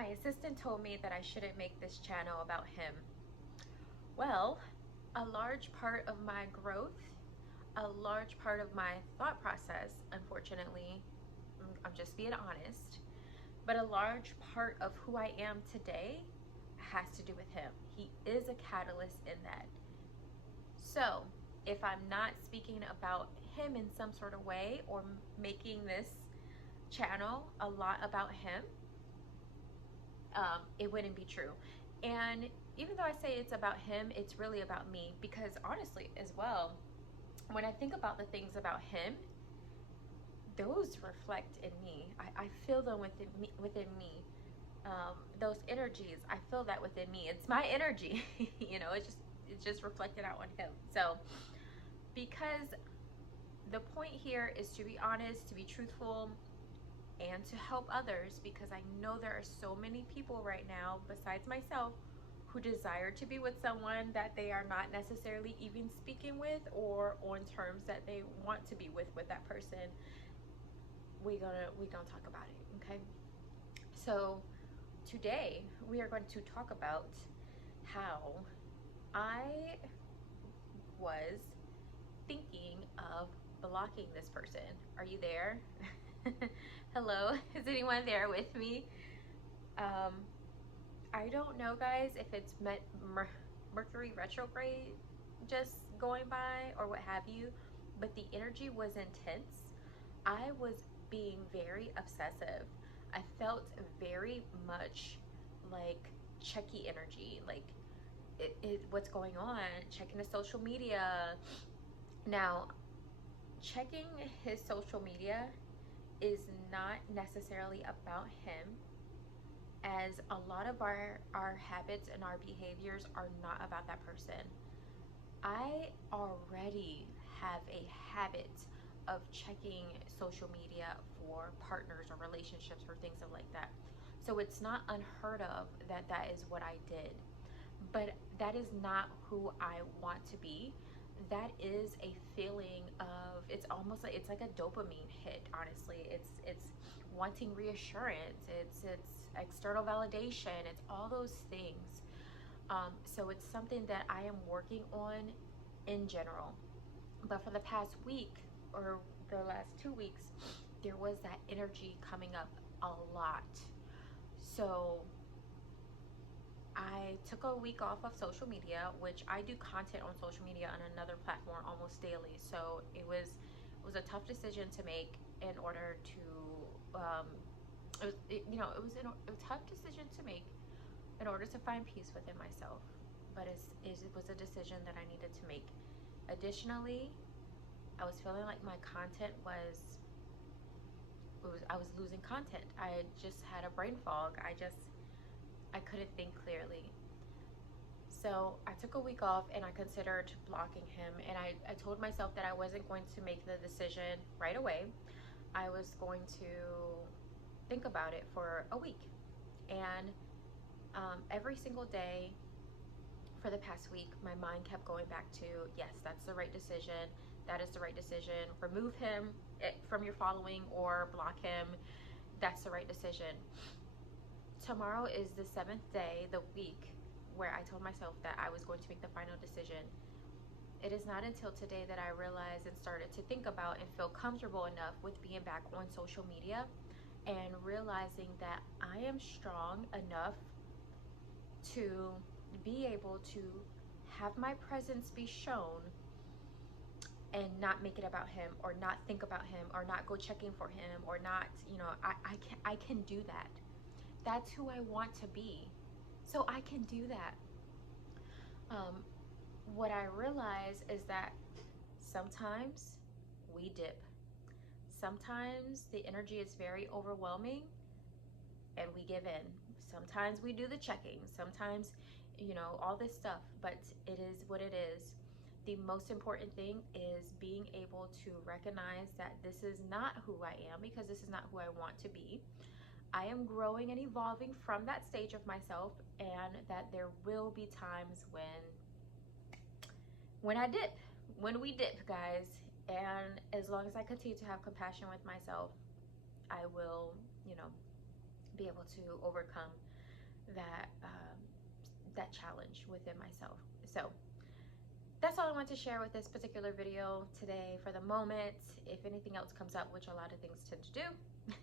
my assistant told me that I shouldn't make this channel about him. Well, a large part of my growth, a large part of my thought process, unfortunately, I'm just being honest, but a large part of who I am today has to do with him. He is a catalyst in that. So if I'm not speaking about him in some sort of way or making this channel a lot about him, it wouldn't be true. And even though I say it's about him, it's really about me, because honestly as well, when I think about the things about him, those reflect in me. I feel them within me. Those energies, I feel that within me. It's my energy. You know, it's just reflected out on him. So because the point here is to be honest, to be truthful, and to help others, because I know there are so many people right now besides myself who desire to be with someone that they are not necessarily even speaking with or on terms that they want to be with that person. We gonna talk about it, okay? So today we are going to talk about how I was thinking of blocking this person. Are you there? Hello, is anyone there with me? I don't know, guys, if it's Mercury retrograde just going by or what have you, but the energy was intense. I was being very obsessive. I felt very much like checky energy, like what's going on, checking the social media. Now, checking his social media is not necessarily about him, as a lot of our habits and our behaviors are not about that person. I already have a habit of checking social media for partners or relationships or things like that. So it's not unheard of that that is what I did. But that is not who I want to be. That is a feeling of, it's almost like, it's like a dopamine hit, honestly. It's wanting reassurance, it's external validation, it's all those things. So it's something that I am working on in general. But for the past week or the last 2 weeks, there was that energy coming up a lot. So I took a week off of social media, which I do content on social media on another platform almost daily. So it was a tough decision to make in order to it was a tough decision to make in order to find peace within myself. But it was a decision that I needed to make. Additionally, I was feeling like my content I was losing content. I just had a brain fog. I couldn't think clearly. So I took a week off and I considered blocking him, and I told myself that I wasn't going to make the decision right away. I was going to think about it for a week. And every single day for the past week, my mind kept going back to, yes, that's the right decision. That is the right decision. Remove him from your following or block him. That's the right decision. Tomorrow is the 7th day, the week, where I told myself that I was going to make the final decision. It is not until today that I realized and started to think about and feel comfortable enough with being back on social media and realizing that I am strong enough to be able to have my presence be shown and not make it about him, or not think about him, or not go checking for him, or not, I can do that. That's who I want to be. So I can do that. What I realize is that sometimes we dip. Sometimes the energy is very overwhelming and we give in. Sometimes we do the checking. Sometimes, all this stuff, but it is what it is. The most important thing is being able to recognize that this is not who I am, because this is not who I want to be. I am growing and evolving from that stage of myself, and that there will be times when I dip, when we dip, guys. And as long as I continue to have compassion with myself, I will, be able to overcome that challenge within myself. So that's all I want to share with this particular video today for the moment. If anything else comes up, which a lot of things tend to do,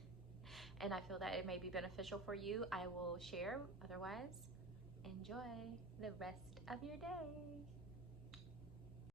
and I feel that it may be beneficial for you, I will share. Otherwise, enjoy the rest of your day.